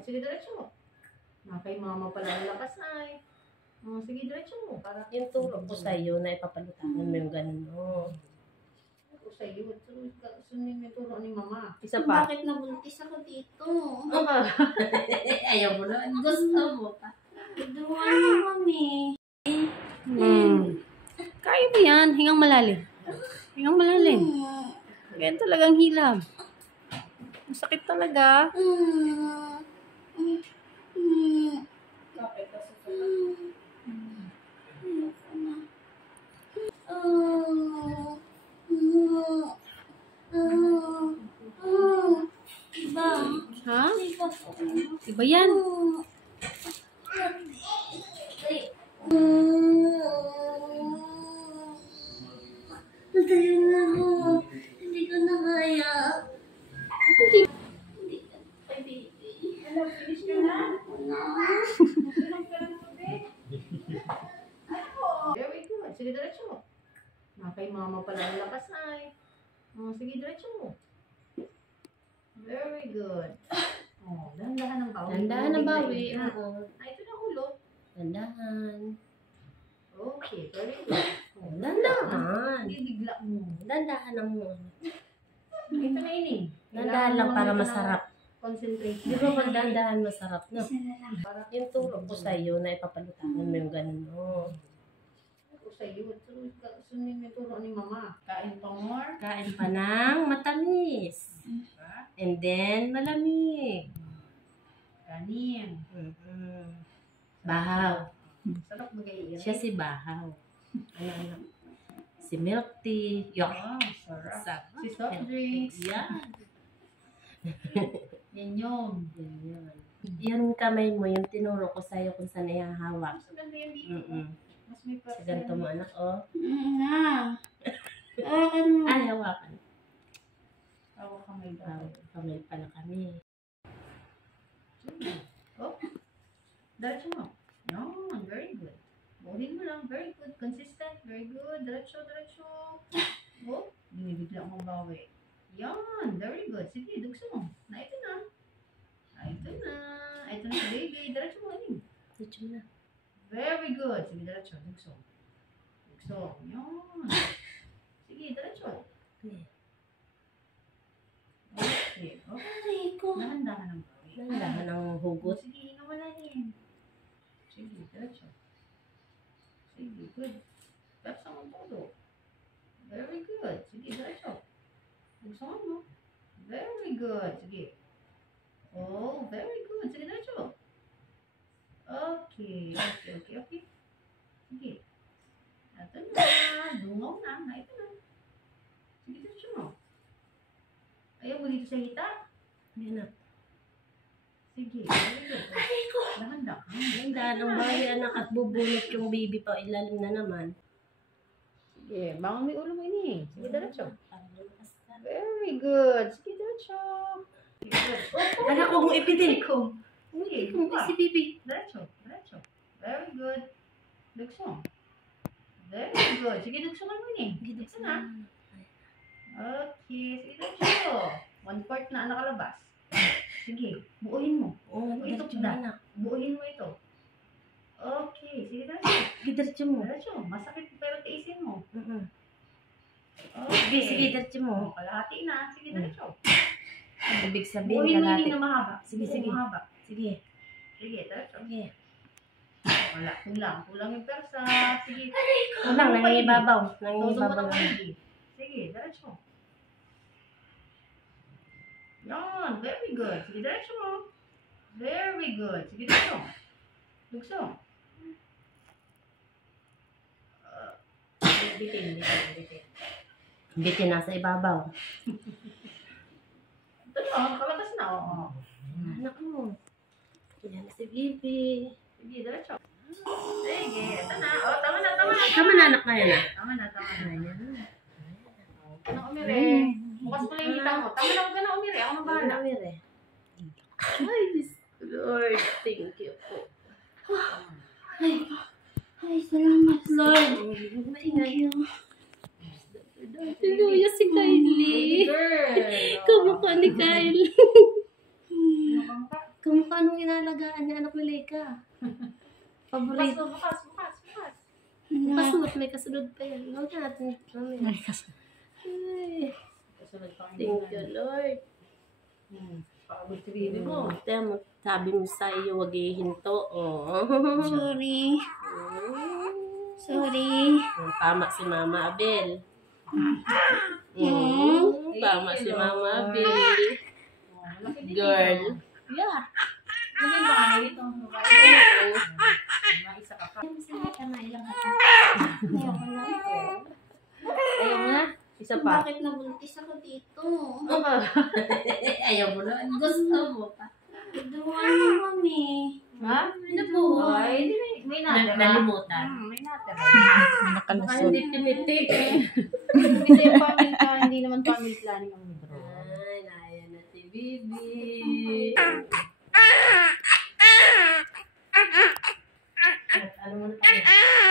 good. Sige, diretso. Kay mama pala ang lakas ay. Sige, diretso mo. Para Yung turo ko sa'yo na ipapalutahan mo yung ganun mo. Ako sa'yo. Sunod yung turo ni mama. Isa pa. Bakit nabuntis ako dito? Ayaw mo na. Gusto mo pa. Iduwan mo kami. Kaya mo yan. Hingang malalim. Hingang malalim. Ganyan talagang hilam. Masakit talaga. Ha? Iba yan. Natayo na ako. Hindi ko na kaya. Hindi ka na baby. Hello, finish ka na? Very good. Sige, diretso. Kay mama pala ang lakas ay. Sige, diretso mo. Very good. Dahan-dahan ang bawi. Dandahan ang bawi. Ito na ulo. Dandahan. Okay, very good. Dandahan. Hindi bigla mo. Dandahan ang mo. Ito na ini. Dandahan lang para masarap. Concentrate. Di ba pag dandahan masarap, no? Isa na lang. Yung turo ko sa'yo na ipapalutahan mo yung ganun mo. Ako sa'yo. Sunod yung turo ni mama. Kain pa more. Kain pa ng matamis. And then, malamig. Kanin. Bahaw. Sarap bagay yan. Siya si Bahaw. Ano? Si Milk Tea. Yok. Sarap. Si soft drinks. Yan. Yan yun. Yan. Yung kamay mo, yung tinuro ko sa'yo kung saan ihahawak. Mas maganda yan dito. Mas may Sa ganito mo, anak, oh. Na. Hawakan mo. Ay, hawakan. Hawak kamay daw. Kamay pala kami. Diretso mo. Yan. Very good. Buhin mo lang. Very good. Consistent. Very good. Diretso. Binibigla akong bawi. Yan. Very good. Sige, dugso mo. Ito na. Ito na si baby. Diretso mo. Dito na. Very good. Sige, diretso. Dugso. Yan. Sige, diretso. Okay. Okay. Aray ko. Dahan-dahan ang bawi. Dandahan ang hugot. Sige, hinga mo na din. Sige, diretso. Sige, good. Tapos ang todo. Very good. Sige, diretso. Buksan mo. Very good. Sige. Oh, very good. Sige, diretso. Okay. Sige. Ito na. Dungaw na. Ito na. Sige, diretso mo. Ayaw mo dito sa hita? Yan na. Sige. Very good. Dahan-dahan. Dandahan ang bahay, anak, at bubunot yung baby pa. Ilalim na naman. Sige, bangon mo yung ulo mo ini. Sige, diretso. Para lumakas ka. Very good. Sige, diretso. Sige, good. Anak, huwag mo ipitin. Sige, Si baby. diretso. Very good. Dugso. Very good. Sige, dugso mo ini. Dugso na. Okay, sige, diretso. 1/4 na ang nakalabas. Sige, buuhin mo. Ito Ito na, na. anak. Buuhin mo ito. Okay, sige, diretso. Diretso mo. Diretso. Masakit pero tiisin mo. Sige, sige, diretso mo. Kalahati na. Sige, diretso. Ibig sabihin Buuhin mo kalahati. hindi na mahaba. Sige, Buo sige. mahaba. Sige. Sige, diretso. Sige. Wala, kulang yung persa. Sige. Kulang, nangingibabaw. Todo mo Nangingibabaw. na hindi. Sige, diretso. Yan, very good. Sige, diretso mo. Very good. Sige, dugso. Dugso. Bitin. Bitin nasa ibabaw. Ito na, kalabas na. Oo. Anak mo. Yan si baby. Sige, diretso. Sige, ito na. Oh, tama na. Tama na, anak na yan. Tama na. Ayan. Ano umire? Bukas mo na yung hita mo. Tama na, huwag ka na umire. Ako na bahala. Ay, Lord, thank you po. Ay, salamat, Lord. Maingay. Thank you. Hallelujah si Kylie. Girl. Kamukha ni Kyle. Ano kang ka? Kamukha kung anong inalagaan niya anak ni Leka. Paborito. Bukas. Kasunod, may kasunod pa yan. Huwag natin. Ay, kasi. Ay, Kasunod pa thank you, Lord. Pagod si baby mo. Sabi mo sa iyo, wag ihinto. Oh. Sorry. Sorry. Tama si Mama Abel. Tama si Mama Abel. Girl. Yeah. Naging ba ka dito? Isa ka pa. Ayaw mo na? Isa pa. Bakit nabuntis ako dito? Ayaw mo na? Gusto mo pa. Tuduan mo, Mami. Ha? Nabuhay. Ay, may natira. Nalimutan. May natira. May nakalusot. Hindi tinitik. Kasi yung family ka, hindi naman family planning ang bro. Ay, naya na si Bibi. Ano mo na tayo?